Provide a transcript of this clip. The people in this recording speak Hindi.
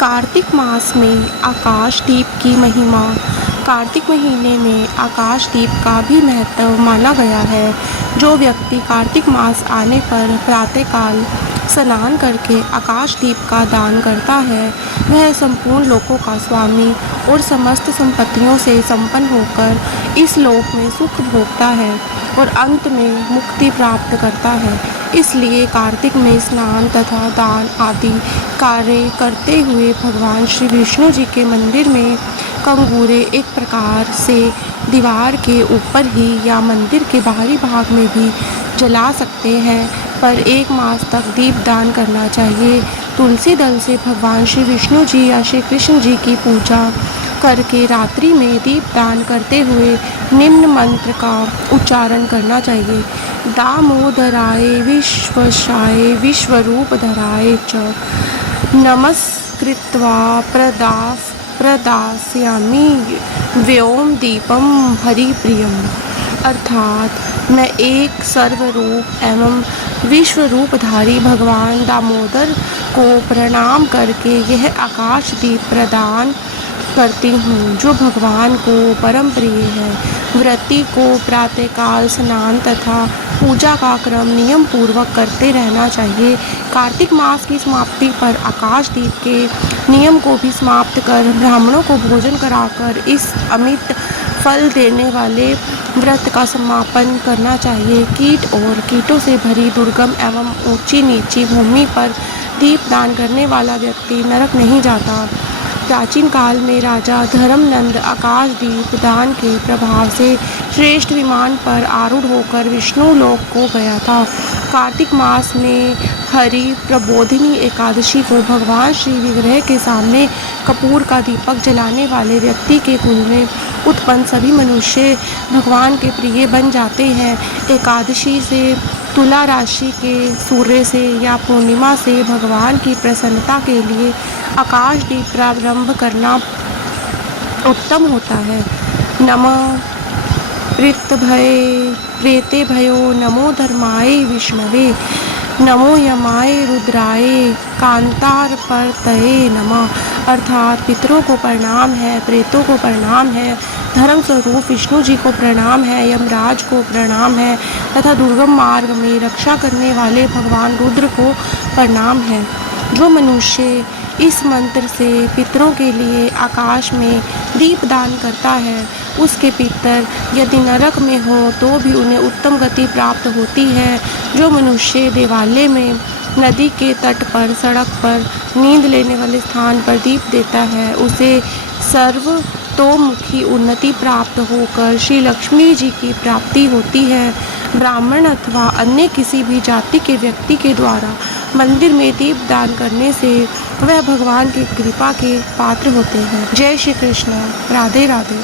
कार्तिक मास में आकाश दीप की महिमा। कार्तिक महीने में आकाश दीप का भी महत्व माना गया है। जो व्यक्ति कार्तिक मास आने पर प्रातःकाल स्नान करके आकाश दीप का दान करता है, वह संपूर्ण लोकों का स्वामी और समस्त संपत्तियों से संपन्न होकर इस लोक में सुख भोगता है और अंत में मुक्ति प्राप्त करता है। इसलिए कार्तिक में स्नान तथा दान आदि कार्य करते हुए भगवान श्री विष्णु जी के मंदिर में कंगूरे एक प्रकार से दीवार के ऊपर ही या मंदिर के बाहरी भाग में भी जला सकते हैं, पर 1 मास तक दीप दान करना चाहिए। तुलसी दल से भगवान श्री विष्णु जी या श्री कृष्ण जी की पूजा करके रात्रि में दीप दान करते हुए निम्न मंत्र का उच्चारण करना चाहिए। दामोदराय विश्वशाय विश्वरूपधराय च नमस्कृत्वा प्रदास्यामि व्योम दीपम हरिप्रियम। अर्थात मैं एक सर्वरूप एवं विश्वरूपधारी भगवान दामोदर को प्रणाम करके यह आकाश दीप प्रदान करती हूँ, जो भगवान को परम प्रिय है। व्रती को प्रातःकाल स्नान तथा पूजा का क्रम नियम पूर्वक करते रहना चाहिए। कार्तिक मास की समाप्ति पर आकाश दीप के नियम को भी समाप्त कर ब्राह्मणों को भोजन कराकर इस अमित फल देने वाले व्रत का समापन करना चाहिए। कीट और कीटों से भरी दुर्गम एवं ऊंची नीची भूमि पर दीप दान करने वाला व्यक्ति नरक नहीं जाता। प्राचीन काल में राजा धर्मनंद आकाश दीप दान के प्रभाव से श्रेष्ठ विमान पर आरूढ़ होकर विष्णु लोक को गया था। कार्तिक मास में हरि प्रबोधिनी एकादशी को भगवान श्री विग्रह के सामने कपूर का दीपक जलाने वाले व्यक्ति के कुल में उत्पन्न सभी मनुष्य भगवान के प्रिय बन जाते हैं। एकादशी से तुला राशि के सूर्य से या पूर्णिमा से भगवान की प्रसन्नता के लिए आकाश दीप प्रारंभ करना उत्तम होता है। नमः प्रेते भयो नमो धर्माय विष्णवे नमो यमाय रुद्राय कांतारपर्तये नमः। अर्थात पितरों को प्रणाम है, प्रेतों को प्रणाम है, धर्म स्वरूप विष्णु जी को प्रणाम है, यमराज को प्रणाम है तथा दुर्गम मार्ग में रक्षा करने वाले भगवान रुद्र को प्रणाम है। जो मनुष्य इस मंत्र से पितरों के लिए आकाश में दीप दान करता है, उसके पितर यदि नरक में हो तो भी उन्हें उत्तम गति प्राप्त होती है। जो मनुष्य देवालय में, नदी के तट पर, सड़क पर, नींद लेने वाले स्थान पर दीप देता है, उसे सर्वतोमुखी उन्नति प्राप्त होकर श्री लक्ष्मी जी की प्राप्ति होती है। ब्राह्मण अथवा अन्य किसी भी जाति के व्यक्ति के द्वारा मंदिर में दीप दान करने से वह भगवान की कृपा के पात्र होते हैं। जय श्री कृष्ण। राधे राधे।